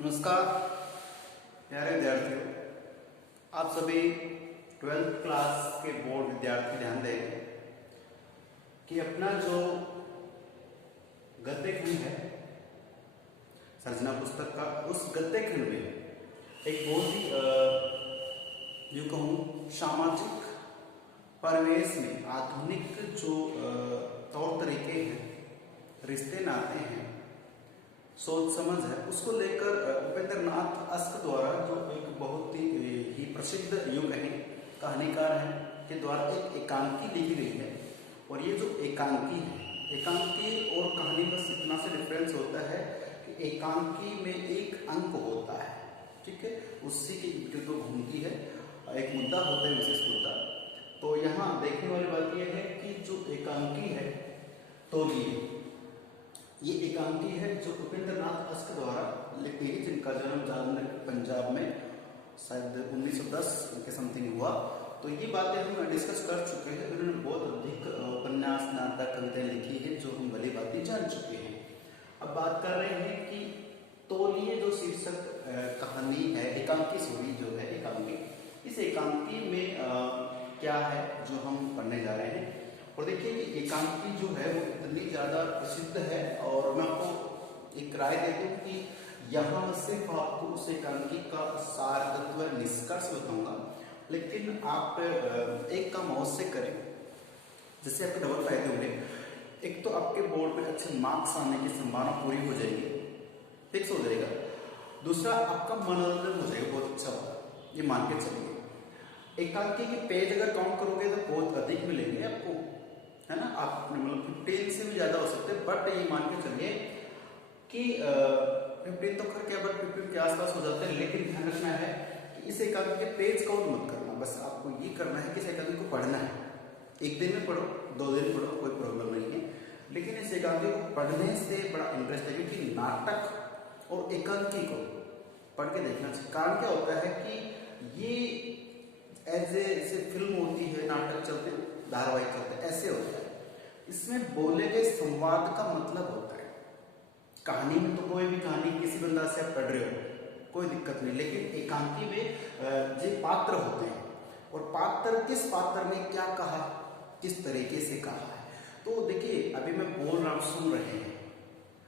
नमस्कार प्यारे विद्यार्थियों, आप सभी 12th क्लास के बोर्ड विद्यार्थी ध्यान दें कि अपना जो गद्य खंड है सर्जना पुस्तक का, उस गद्य खंड में एक बहुत ही यूं कहूँ सामाजिक परिवेश में आधुनिक जो तौर तरीके हैं, रिश्ते नाते हैं, सोच समझ है, उसको लेकर उपेंद्र नाथ अश्क द्वारा जो एक बहुत ही प्रसिद्ध युग है कहानीकार हैं के द्वारा एक एकांकी लिखी गई है। और ये जो एकांकी है, एकांकी और कहानी बस इतना से डिफरेंस होता है कि एकांकी में एक अंक होता है, ठीक है, उसी के इर्द गिर्द घूमती है, एक मुद्दा होता है, विशेष मुद्दा। तो यहाँ देखने वाली बात यह है कि जो एकांकी है तो ये एकांकी है जो उपेंद्र नाथ अश्क द्वारा लिखी है, जिनका जन्म जालंधर पंजाब में शायद 1910 के समथिंग हुआ। तो ये बातें हम डिस्कस कर चुके हैं। उन्होंने बहुत अधिक उपन्यास, नाटक, कविताएं लिखी है जो हम भली बातें जान चुके हैं। अब बात कर रहे हैं कि तौलिए जो शीर्षक कहानी है, एकांकी स्टोरी जो है एकांकी, इस एकांकी में क्या है जो हम पढ़ने जा रहे हैं। और देखिए कि एकांकी जो है वो इतनी ज़्यादा प्रसिद्ध है, और मैं आपको एक राय दे दूं कि यहाँ सिर्फ आपको उस एकांकी का सार तत्व निष्कर्ष बताऊंगा, लेकिन आप एक काम अवश्य करें, जिससे आपके डबल फायदे होंगे। एक तो आपके बोर्ड में अच्छे मार्क्स आने की संभावना पूरी हो जाएगी, फिक्स हो जाएगा। दूसरा, आपका मनोरंजन हो जाएगा, बहुत अच्छा होगा, ये मान के चलिए। एकांकी के पेज अगर काउंट करोगे तो बहुत अधिक मिलेंगे आपको, है ना। आप मतलब 15 से भी ज्यादा हो सकते हैं, बट ये मान के चलिए कि 15 तो खैर क्या, बट 15 के आसपास हो जाते हैं। लेकिन ध्यान रखना है कि इस एकांकी के पेज काउंट मत करना, बस आपको ये करना है कि इस एकांकी को पढ़ना है। एक दिन में पढ़ो, 2 दिन पढ़ो, कोई प्रॉब्लम नहीं है, लेकिन इस एकांकी को पढ़ने से बड़ा इंटरेस्ट है, क्योंकि नाटक और एकांकी को पढ़ के देखना चाहिए। कारण क्या होता है कि ये एज ए फिल्म होती है, नाटक चलते, धारावाहिक चलते, ऐसे होता है। इसमें बोले गए संवाद का मतलब होता है। कहानी में तो कोई भी कहानी किसी बंदा से आप पढ़ रहे हो, कोई दिक्कत नहीं, लेकिन एकांकी में जो पात्र होते हैं, और पात्र किस पात्र ने क्या कहा, किस तरीके से कहा है। तो देखिए अभी मैं बोल रहा हूँ, सुन रहे हैं,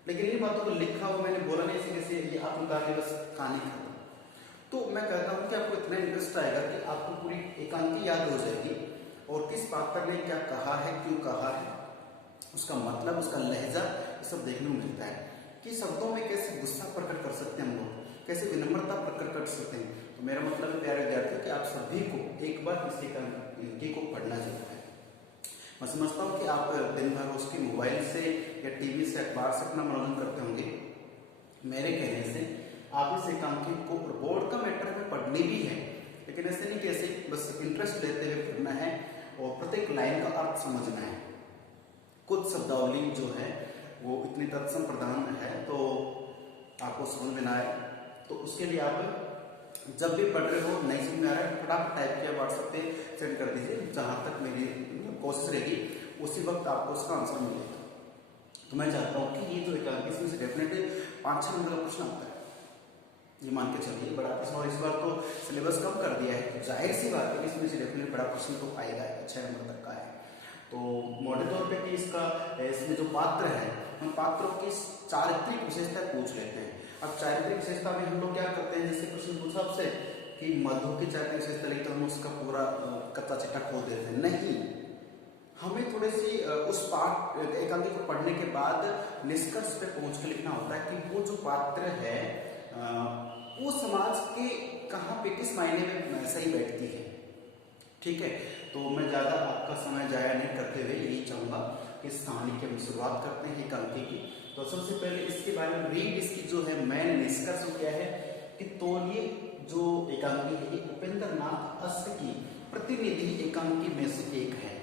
लेकिन इन बातों को लिखा हुआ मैंने बोला नहीं, इसी कैसे ये आप निकाल के बस कहानी खत्म। तो मैं कहता हूँ कि आपको इतना इंटरेस्ट आएगा कि आपको पूरी एकांकी याद हो जाएगी, और किस पात्र ने क्या कहा है, क्यों कहा है, उसका मतलब, उसका लहजा, ये सब देखने को मिलता है कि शब्दों में कैसे गुस्सा प्रकट कर सकते हैं हम लोग, कैसे विनम्रता प्रकट कर सकते हैं। तो मेरा मतलब है प्यारे विद्यार्थियों कि आप सभी को एक बार इस एकांकी को पढ़ना चाहिए है। मैं समझता हूँ कि आप दिन भर उसके मोबाइल से या टीवी से, अखबार से अपना मनोरंजन करते होंगे। मेरे कहने से आप इस एकांकी को, बोर्ड का मैटर में पढ़नी भी है, लेकिन ऐसे नहीं कि ऐसे बस इंटरेस्ट लेते हुए पढ़ना है और प्रत्येक लाइन का अर्थ समझना है। कुछ शब्दावली जो है वो इतनी तत्सम प्रधान है, तो आपको समझ में ना आए, तो उसके लिए आप जब भी पढ़ रहे हो, नहीं समझ में आ रहा है, फटाफट टाइप किया व्हाट्सएप पे सेंड कर दीजिए। जहां तक मेरी कोशिश रहेगी उसी वक्त आपको उसका आंसर मिलेगा। तो मैं चाहता हूँ कि ये जो एकांकी, इसमें से डेफिनेटली 5-6 नंबर का प्रश्न आता है, ये मान के चलिए बड़ा प्रश्न। और इस बार तो सिलेबस कम कर दिया है, तो जाहिर सी बात है इसमें से डेफिनेटली बड़ा प्रश्न तो आएगा, 6 नंबर तक का है। तो मोटे तौर पे कि इसमें जो पात्र है, उन पात्रों की चारित्रिक विशेषता पूछ लेते हैं। अब चारित्रिक विशेषता में हम लोग क्या करते हैं, जैसे प्रश्न पूछा आपसे कि मधु की चारित्रिक विशेषता लिखते हैं, हम उसका पूरा कच्चा चिट्ठा खोल देते हैं। नहीं, हमें थोड़ी सी उस पाठ एकांकी को पढ़ने के बाद निष्कर्ष पे पहुंच के लिखना होता है कि वो जो पात्र है वो समाज के कहाँ पे, किस मायने में सही बैठती है, ठीक है। तो मैं ज्यादा आपका समय जाया नहीं करते हुए यही चाहूंगा कि इस कहानी की हम शुरुआत करते हैं एकांकी की। तो सबसे पहले इसके बारे में रीड, इसकी जो है मैन निष्कर्ष क्या है कि तौलिए जो एकांकी है ये उपेंद्र नाथ अश्क की प्रतिनिधि एकांकी में से एक है।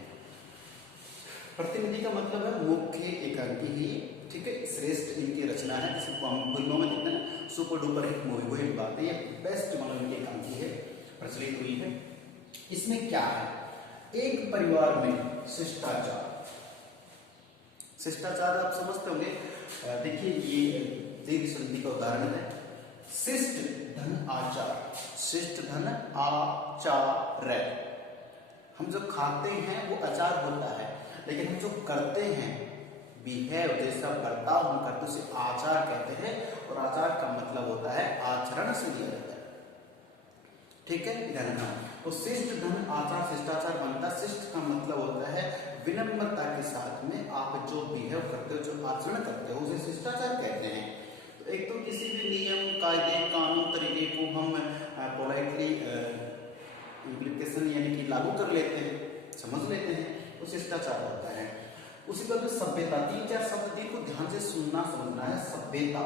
प्रतिनिधि का मतलब है मुख्य एकांकी ही, ठीक है, श्रेष्ठ इनकी रचना है, जिसे हम फिल्मों में देखते हैं सुपर डुपर हिट मूवी, वही बात है, ये बेस्ट मतलब इनकी एकांकी है, प्रचलित हुई है। इसमें क्या है, एक परिवार में शिष्टाचार। शिष्टाचार आप समझते होंगे, देखिए ये दीर्घ संधि का उदाहरण है, शिष्ट धन आचार, शिष्ट धन आचार। हम जो खाते हैं वो आचार होता है, लेकिन हम जो करते हैं बिहेव, जैसा बर्ताव हम करते हैं उसे आचार कहते हैं, और आचार का मतलब होता है आचरण से लिया जाता है। ठीक है, इधर ना तो शिष्ट धन आचार शिष्टाचार बनता है। शिष्ट का मतलब होता है विनम्रता के साथ में आप जो बिहेव करते हो, जो आचरण करते हो, उसे शिष्टाचार कहते हैं। तो एक तो किसी भी नियम, कायदे, कानून, तरीके को हम पोलाइटली इम्प्लीकेशन यानी कि लागू कर लेते हैं, समझ लेते हैं, तो शिष्टाचार होता है। उसी पर सभ्यता, 3-4 शब्द को ध्यान से सुनना समझना है। सभ्यता,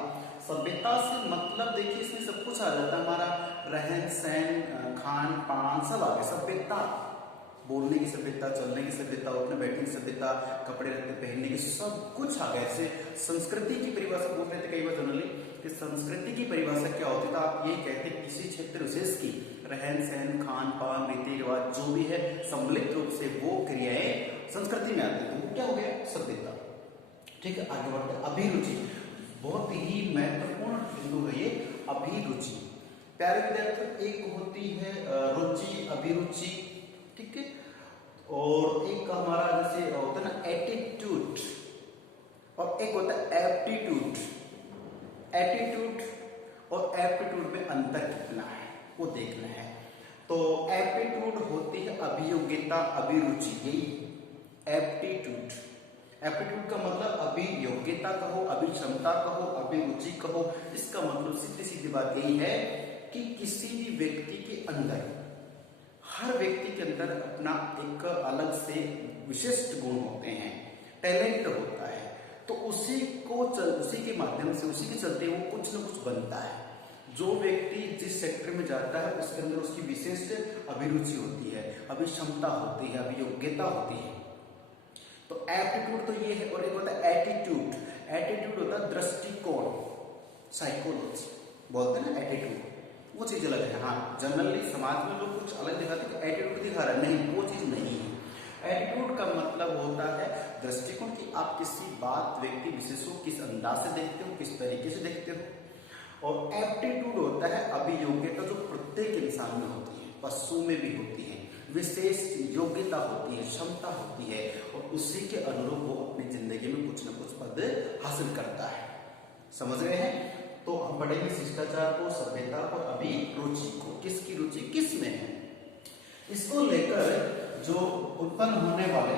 सभ्यता से मतलब देखिए इसमें सब कुछ आ जाता है, हमारा रहन सहन, खान पान सब आ गया। सभ्यता, बोलने की सभ्यता, चलने की सभ्यता, उठने बैठने की सभ्यता, कपड़े रखने पहनने की, सब कुछ आ गया। ऐसे संस्कृति की परिभाषा बोलते थे कई बार जनरली कि संस्कृति की परिभाषा क्या होती है, तो आप ये कहते हैं किसी क्षेत्र विशेष की रहन सहन, खान पान, रीति रिवाज जो भी है सम्मिलित रूप से वो क्रियाएं संस्कृति में आती है, तो वो क्या हो गया, सभ्यता। ठीक है, आगे बढ़ते हैं। अभिरुचि, बहुत ही महत्वपूर्ण बिंदु है ये अभिरुचि। प्यारे विद्यार्थियों, एक होती है रुचि, अभिरुचि, ठीक है, और एक हमारा जैसे होता है ना एटीट्यूड, और एक होता है एप्टीट्यूड। एटीट्यूड और एप्टीट्यूड में अंतर कितना है वो देखना है। तो एप्टीट्यूड होती है अभियोग्यता, अभिरुचि, यही एप्टीट्यूड। एप्टीट्यूड का मतलब अभियोग्यता कहो, अभिक्षमता कहो, अभिरुचि कहो, इसका मतलब सीधी सीधी बात यही है कि किसी भी व्यक्ति के अंदर, हर व्यक्ति के अंदर अपना एक अलग से विशिष्ट गुण होते हैं, टैलेंट होता है, तो उसी के माध्यम से, उसी के चलते वो कुछ न कुछ बनता है। जो व्यक्ति जिस सेक्टर में जाता है उसके अंदर उसकी विशिष्ट अभिरुचि होती है, अभिक्षमता होती है, अभियोग्यता होती है। तो एप्टीट्यूड तो ये है, और एक होता है एटीट्यूड। एटीट्यूड होता है दृष्टिकोण, साइकोलॉजी बोलते हैं ना एटीट्यूड, वो चीज अलग है। हाँ, जनरली समाज में लोग कुछ अलग दिखाते हैं, एटीट्यूड दिखा रहा है, नहीं, वो चीज नहीं है। एटीट्यूड का मतलब होता है दृष्टिकोण कि आप किसी बात, व्यक्ति विशेष को किस अंदाज से देखते हो, किस तरीके से देखते हो। और एप्टीट्यूड होता है अभियोग्यता, जो प्रत्येक इंसान में होती है, पशु में भी होती है, विशेष योग्यता होती है, क्षमता होती है, और उसी के अनुरूप वो अपनी जिंदगी में कुछ न कुछ पद हासिल करता है। समझ रहे हैं? तो हम पढ़ेंगे शिष्टाचार को, सभ्यता को, अभिरुचि को। किसकी रुचि किस में है, इसको लेकर जो उत्पन्न होने वाले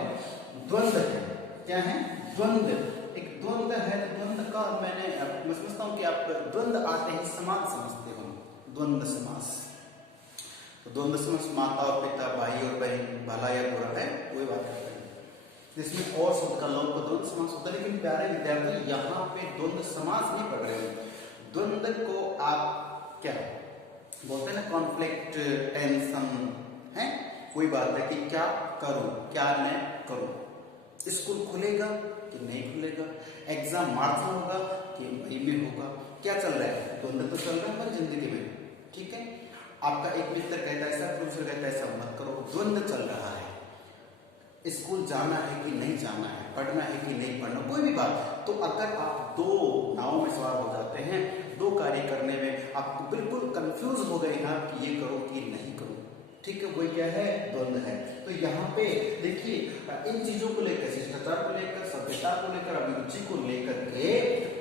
द्वंद्व है, क्या है, द्वंद्व। एक द्वंद्व है, द्वंद्व का मैं समझता हूं कि आप द्वंद्व आते ही समाज समझते हो, द्वंद्व समास। तो द्वंद्व समास माता और पिता, भाई और बहन, भला या बुरा है, वही बात करते हैं, जिसमें और शब्द का लोग द्वंद्व समास होता है। लेकिन प्यारे विद्यार्थी, यहाँ पे द्वंद्व समास नहीं पढ़ रहे हो, द्वंद्व को आप क्या बोलते हैं ना, कॉन्फ्लिक्ट, टेंशन है, कोई बात है कि क्या करूं, क्या मैं करूं, स्कूल खुलेगा कि नहीं खुलेगा, एग्जाम मार्च में होगा कि मई में होगा, क्या चल रहा है, द्वंद्व तो चल रहा है हमारी जिंदगी में। ठीक है, आपका एक मित्र कहता है ऐसा, दूसरा कहता है ऐसा, मत करो, द्वंद्व चल रहा है। स्कूल जाना है कि नहीं जाना है, पढ़ना है कि नहीं पढ़ना, कोई भी बात। तो अगर आप दो नावों में सवार हो जाते हैं, दो कार्य करने में आप बिल्कुल कंफ्यूज हो गए ना कि ये करो कि नहीं करो, ठीक है, वही क्या है, द्वंद्व है। तो यहाँ पे देखिए इन चीजों को लेकर, शिष्टाचार को लेकर, सभ्यता को लेकर, अभिरुचि को लेकर के,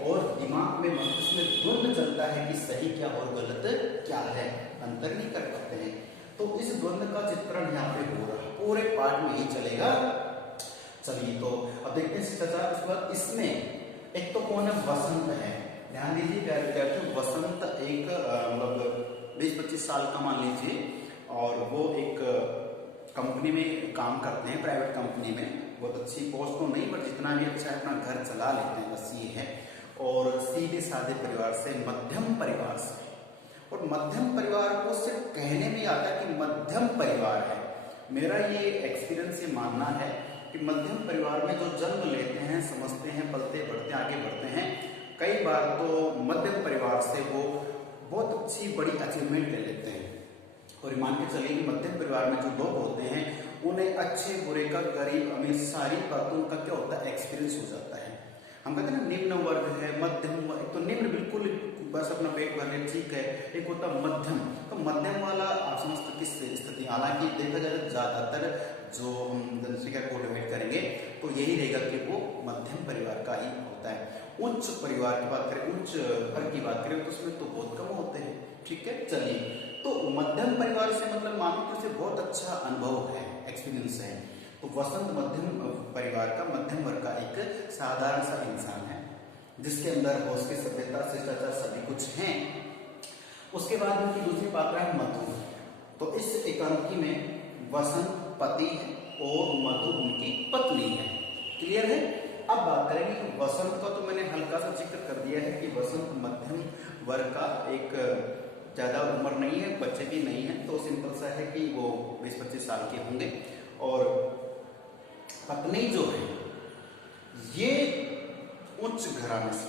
और दिमाग में, मस्तिष्क में द्वंद्व चलता है कि सही क्या और गलत क्या है, अंतर नहीं कर पाते हैं। तो इस द्वंद्व का चित्रण यहाँ पे हो रहा है, पूरे पाठ में ही चलेगा। चलिए, तो अब देखते हैं शिष्टाचार। उसके बाद इसमें एक तो कौन है, वसंत है। ध्यान दीजिए प्यारे विद्यार्थियों, वसंत एक मतलब 20-25 साल का मान लीजिए, और वो एक कंपनी में काम करते हैं, प्राइवेट कंपनी में, बहुत अच्छी पोस्ट तो नहीं, बट जितना भी अच्छा है अपना घर चला लेते हैं, बस ये है। और सीधे साधे परिवार से, मध्यम परिवार से, और मध्यम परिवार को सिर्फ कहने में आता है कि मध्यम परिवार है। मेरा ये एक्सपीरियंस, ये मानना है कि मध्यम परिवार में जो जन्म लेते हैं, समझते हैं, पलते बढ़ते आगे बढ़ते हैं, कई बार तो मध्यम परिवार से वो बहुत अच्छी बड़ी अचीवमेंट ले लेते हैं। और मान के चलिए कि मध्यम परिवार में जो लोग होते हैं, उन्हें अच्छे बुरे का, गरीब अमीर, सारी बातों का क्या होता है, एक्सपीरियंस हो जाता है। हम कहते हैं ना निम्न वर्ग है, मध्यम वर्ग, तो निम्न बिल्कुल बस अपना पेट भर ले, ठीक है। एक होता मध्यम, तो मध्यम वाला आप समझते किस स्थिति, हालांकि देखा जाए तो ज्यादातर जो हम जनसंख्या को डिवाइड करेंगे तो यही रहेगा कि वो मध्यम परिवार का ही होता है। उच्च परिवार की बात करें, उच्च वर्ग की बात करें तो उसमें तो बहुत कम होते हैं, ठीक है। चलिए, तो मध्यम परिवार से मतलब मानो कि उसे बहुत अच्छा अनुभव है, एक्सपीरियंस है। तो वसंत मध्यम परिवार का, मध्यम वर्ग का एक साधारण सा इंसान है जिसके अंदर होश की सभ्यता, शिष्टाचार सभी कुछ है। उसके बाद उनकी दूसरी पात्रा है मधु। तो इस एकांकी में वसंत पति है और मधु उनकी पत्नी है। क्लियर है। अब बात करेंगे कि वसंत का, तो मैंने हल्का सा जिक्र कर दिया है कि वसंत मध्यम वर्ग का, एक ज्यादा उम्र नहीं है, बच्चे भी नहीं है, तो सिंपल सा है कि वो 20-25 साल के होंगे। और पत्नी जो है ये उच्च घराने से,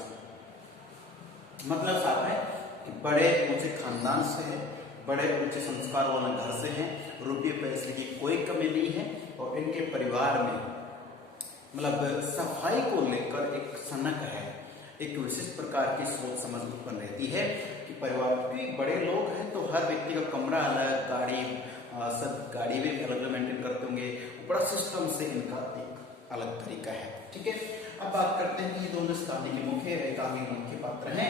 मतलब साफ है कि बड़े ऊंचे खानदान से है, बड़े ऊंचे संस्कार वाले घर से है, रुपये पैसे की कोई कमी नहीं है। और इनके परिवार में मतलब सफाई को लेकर एक सनक है, एक विशिष्ट प्रकार की सोच समझ उत्पन्न रहती है कि परिवार के बड़े लोग हैं तो हर व्यक्ति का कमरा अलग, गाड़ी सब गाड़ी भी अलग अलग मेंटेन करते होंगे, बड़ा सिस्टम से इनका एक अलग तरीका है, ठीक है। अब बात करते हैं कि ये दोनों इस कहानी के मुख्य पात्र हैं।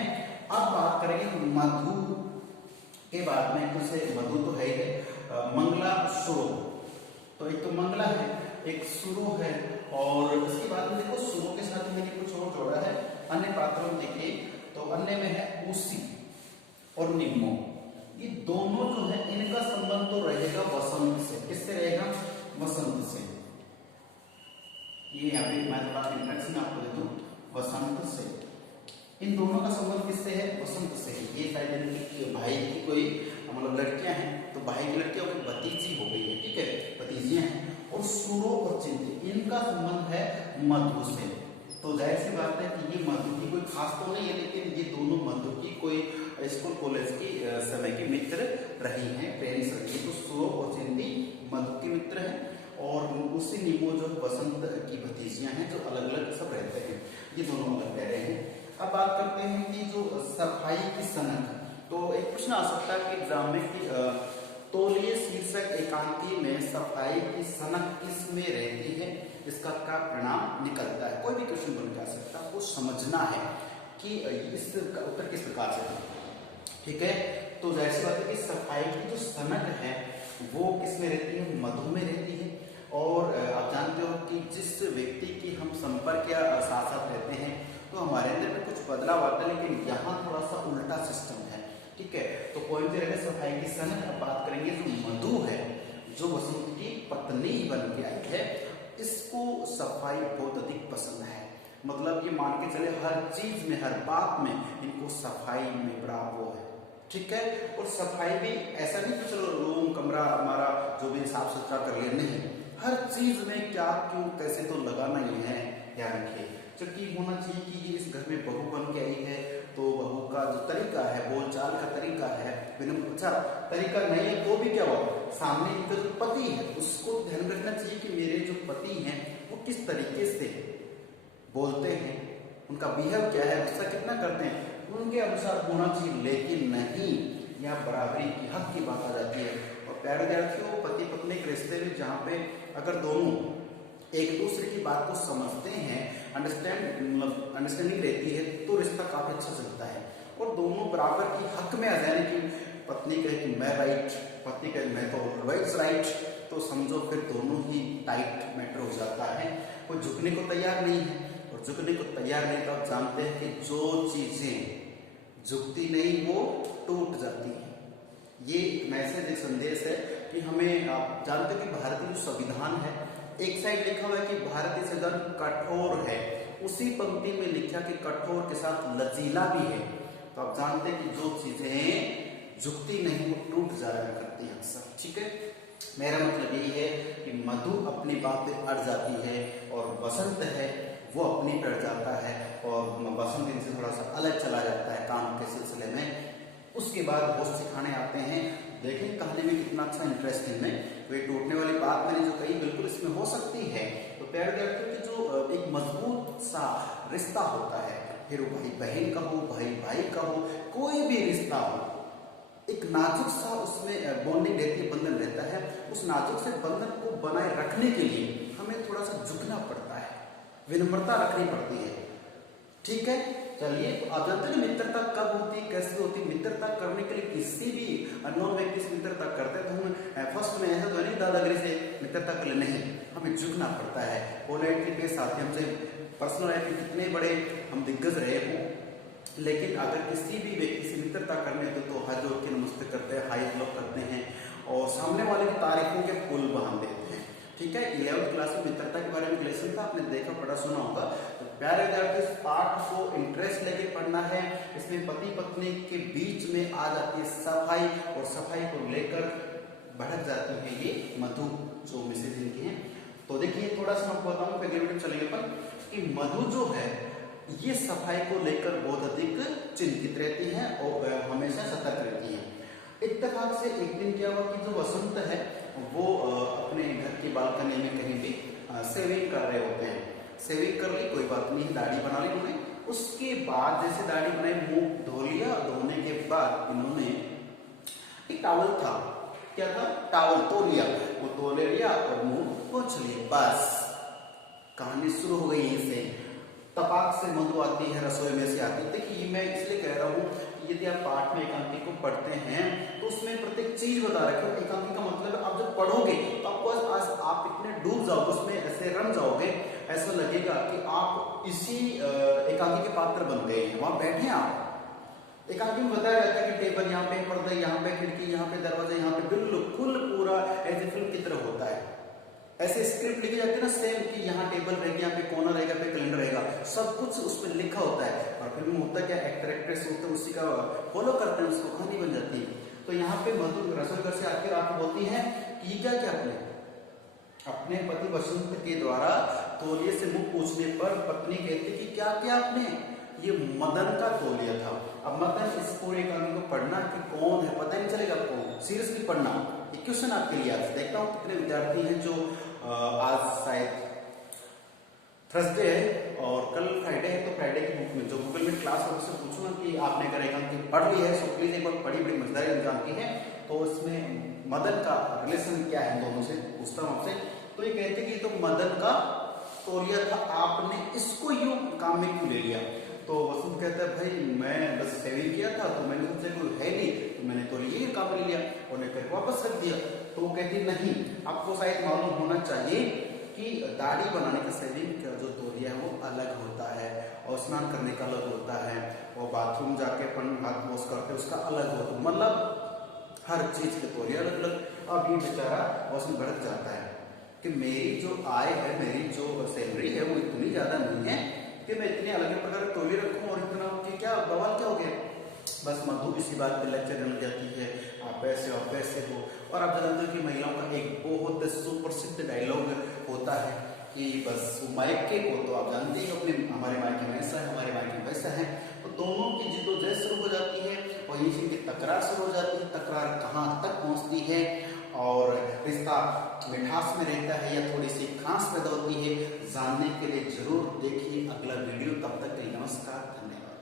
अब बात करेंगे मधु के बाद में, कुछ मधु तो है ही, मंगला सुरो। तो एक तो मंगला है, एक सुरो है, और उसके बाद में देखो सुरो के साथ मैंने कुछ और जोड़ा है अन्य पात्रों में। देखिए तो अन्य में है उसी और निम्मो। ये दोनों जो है इनका संबंध तो रहेगा वसंत से। किससे रहेगा? वसंत से। ये यहाँ पे मैं थोड़ा इंट्रोडक्शन आपको दे दूं, वसंत से। इन दोनों का संबंध किससे है? वसंत से। ये शायद इनकी भाई की कोई मतलब लड़कियां हैं, तो भाई की लड़कियां की भतीजी हो गई है, ठीक है, भतीजियां हैं। और सूरो और चिंती, इनका संबंध है मधु से। तो जाहिर सी बात है कि ये मधु की कोई खास तो नहीं है, लेकिन ये दोनों मधु की कोई स्कूल कॉलेज की समय की मित्र रही हैं, फ्रेंड्स रही। तो सूरो और चिंती मधु के मित्र हैं, और उसी निमो जो वसंत की भतीजियां हैं, जो अलग अलग सब रहते हैं, ये दोनों अलग रह रहे हैं। अब बात करते हैं कि जो सफाई की सनक, तो एक प्रश्न आ सकता है कि एग्जाम में कि तौलिए शीर्षक एकांकी में सफाई की सनक किस में रहती है, इसका क्या परिणाम निकलता है। कोई भी क्वेश्चन बन के आ सकता है, आपको समझना है कि इसका उत्तर किस प्रकार से है, ठीक है। तो जाहिर सी बात है कि सफाई की जो सनक है वो किस में रहती है? मधु में रहती है। और आप जानते हो कि जिस व्यक्ति की हम संपर्क या साथ साथ रहते हैं तो हमारे अंदर में कुछ बदलाव आता है, लेकिन यहाँ थोड़ा सा उल्टा सिस्टम है, ठीक है। तो कोई भी रहे सफाई की सनक। अब बात करेंगे जो मधु है, जो वसंत की पत्नी बन के आई है, इसको सफाई बहुत अधिक पसंद है। मतलब ये मान के चले हर चीज में, हर बात में इनको सफाई में बड़ा वो है, ठीक है। और सफाई भी ऐसा नहीं कि चलो रूम कमरा हमारा जो भी साफ सुथरा कर ले, नहीं, हर चीज में क्या क्यों कैसे तो लगाना ही है, ध्यान रखिए। क्योंकि होना चाहिए कि ये इस घर में बहू बन के आई है, तो बहू का जो तरीका है, बोलचाल का तरीका है, अच्छा तरीका नहीं है तो भी क्या हो, सामने इनका जो पति है उसको ध्यान रखना चाहिए कि मेरे जो पति हैं वो किस तरीके से बोलते हैं, उनका बिहेव क्या है, गुस्सा कितना करते हैं, उनके अनुसार होना चाहिए। लेकिन नहीं, यहाँ बराबरी की हक की बात आ जाती है। और प्यारे विद्यार्थियों, पति पत्नी के रिश्ते में जहाँ पे अगर दोनों एक दूसरे की बात को समझते हैं, अंडरस्टैंडिंग रहती है, तो रिश्ता काफी अच्छा चलता है। और दोनों बराबर की हक में आ जाए कि पत्नी कहे कि मैं राइट, पति कहे मैं तो ऑलवेज राइट, तो समझो फिर दोनों ही टाइट मैटर हो जाता है। कोई झुकने को तैयार नहीं है, और झुकने को तैयार नहीं तो आप जानते हैं कि जो चीजें झुकती नहीं वो टूट जाती है। ये एक मैसेज, एक संदेश है कि हमें, आप जानते हैं कि भारतीय जो संविधान है, एक साइड लिखा हुआ है कि भारतीय संविधान कठोर है, उसी पंक्ति में लिखा कि कठोर के साथ लचीला भी है। तो आप जानते हैं कि जो चीजें झुकती नहीं वो टूट जाया करती है अक्सर, ठीक है। मेरा मतलब यही है कि मधु अपनी बात पे अड़ जाती है, और वसंत है वो अपनी पे अड़ जाता है, और वसंत इनसे थोड़ा सा अलग चला जाता है काम के सिलसिले में। उसके बाद होश सिखाने आते हैं। देखें कहानी में कितना अच्छा इंटरेस्टिंग है। तो ये टूटने वाली बात मैंने जो कही बिल्कुल इसमें हो सकती है। तो प्यारे विद्यार्थियों की जो एक मजबूत सा रिश्ता होता है फिर वो भाई बहन का हो, भाई भाई का हो, कोई भी रिश्ता हो, एक नाजुक सा उसमें बॉन्डिंग रहती है, बंधन रहता है। उस नाजुक से बंधन को बनाए रखने के लिए हमें थोड़ा सा झुकना पड़ता है, विनम्रता रखनी पड़ती है। ठीक है, चलिए। तो आप जानते हैं मित्रता कब होती है, कैसे होती है? मित्रता करने के लिए किसी भी अननोन व्यक्ति से मित्रता करते हैं तो हम फर्स्ट में ऐसा तो नहीं दादागिरी से मित्रता कर ले, नहीं, हमें झुकना पड़ता है, पोलाइटली पेश आते हैं। हमसे पर्सनल लाइफ में कितने बड़े हम दिग्गज रहे हो, लेकिन अगर किसी भी व्यक्ति से मित्रता करने तो हाथ जोड़ के नमस्ते करते हैं, हाई हेलो करते हैं और सामने वाले की तारीफों के फूल बहान देते हैं। ठीक है, 11वीं क्लास में मित्रता के बारे में लेसन था, आपने देखा पढ़ा सुना होगा। तो प्यारे विद्यार्थी, इस पाठ को इंटरेस्ट लेके पढ़ना है। इसमें पति पत्नी के बीच में आ जाती है सफाई, और सफाई को लेकर भड़क जाती है ये मधु, जो मिसेज इनकी है। तो देखिए, थोड़ा सा मैं आपको बताऊं, अगले वीडियो चलेंगे पर कि मधु जो है ये सफाई को लेकर बहुत अधिक चिंतित रहती है और हमेशा सतर्क रहती है। इत्तेफाक से एक दिन क्या हुआ कि जो वसंत है वो अपने घर की बालकनी में कहीं भी सेविंग कर रहे होते हैं। सेविंग कर ली, कोई बात नहीं, दाढ़ी बना ली उन्होंने। उसके बाद जैसे दाढ़ी बनाई, मुंह धो लिया, धोने के बाद इन्होंने एक टॉवल था, क्या था, टॉवल तो लिया, वो तो ले लिया और मुंह पोंछ लिया। बस कहानी शुरू हो गई यहीं से। तपाक से मधु आती है, रसोई में से आती है। देखिए, मैं इसलिए कह रहा हूँ कि यदि आप पाठ में एकांकी को पढ़ते हैं तो उसमें प्रत्येक चीज बता रखे हो। एकांकी का मतलब आप जब पढ़ोगे तो आपको आज आप इतने डूब जाओगे उसमें, ऐसे रम जाओगे, ऐसा लगेगा कि आप इसी एकांकी के पात्र बन गए हैं, वहां बैठे आप। एकांकी में बताया जाता है कि टेबल यहाँ पे, पर्दा यहाँ पे, खिड़की यहाँ पे, दरवाजा यहाँ पे, बिल्कुल पूरा ऐसे फिल्म की तरह होता है। ऐसे स्क्रिप्ट लिखी जाती है ना सेम, कि यहाँ टेबल रहेगी, यहाँ पे कोना रहेगा, पे कैलेंडर रहेगा, सब कुछ उसमें लिखा होता है। और फिल्म में होता क्या, एक्टर एक्ट्रेस होते हैं उसी का फॉलो करते हैं, उसको कहानी बन जाती है। तो यहाँ पे मधु रसोई घर से आकर आप बोलती है कि क्या क्या अपने पति वसंत के द्वारा तौलिए से मुंह पूछने पर पत्नी कहती कि क्या क्या आपने, ये मदन का तौलिया था। अब मदन, इस पूरे कहानी को पढ़ना कि कौन है पता नहीं चलेगा आपको, सीरियसली पढ़ना। ये क्वेश्चन आपके लिए आज देखता हूँ कितने विद्यार्थी हैं जो आज शायद थर्सडे है और कल फ्राइडे है, तो फ्राइडे की बुक में जो गूगल में क्लास होगी उससे पूछूंगा कि आपने अगर एकांकी पढ़ ली है, सो प्लीज एक बार पढ़ी, बड़ी मजेदार एग्जाम की है। तो इसमें मदन का रिलेशन क्या है दोनों से पूछता हूँ आपसे। तो ये कहते कि तो मदन का तौलिया था, आपने इसको यूं काम में क्यों ले लिया? तो वसंत कहता है भाई मैं बस सेविंग किया था, तो मैंने सोचा कोई है नहीं, तो मैंने तो ये काम ले लिया और ने फिर वापस रख दिया। तो वो कहती नहीं, आपको शायद मालूम होना चाहिए कि दाढ़ी बनाने का सेविंग का जो तौलिया है वो अलग होता है, और स्नान करने का अलग होता है, और बाथरूम जाके अपन हाथ वॉश करते हैं उसका अलग होता है, मतलब हर चीज के तौलिया अलग अलग। अब ये बेचारा उसमें भड़क जाता है कि मेरी जो आय है, मेरी जो सैलरी है वो इतनी ज्यादा नहीं है कि मैं इतने अलग अलग प्रकार के तौलिए रखूं, और इतना कि क्या बवाल क्या हो गया। बस मधु इसी बात पे लेक्चर लग जाती है, आप ऐसे हो। और आप जानते हो कि महिलाओं का एक बहुत सुप्रसिद्ध डायलॉग होता है कि बस मायके को तो आप जानते ही अपने, हमारे मायके में ऐसा है, हमारे मायके में वैसा है। तो दोनों की जिद्दोजहद शुरू हो जाती है और इसी की तकरार शुरू हो जाती है। तकरार कहाँ तक पहुँचती है और रिश्ता मिठास में रहता है या थोड़ी सी खास पैदा होती है, जानने के लिए जरूर देखिए अगला वीडियो। तब तक के लिए नमस्कार, धन्यवाद।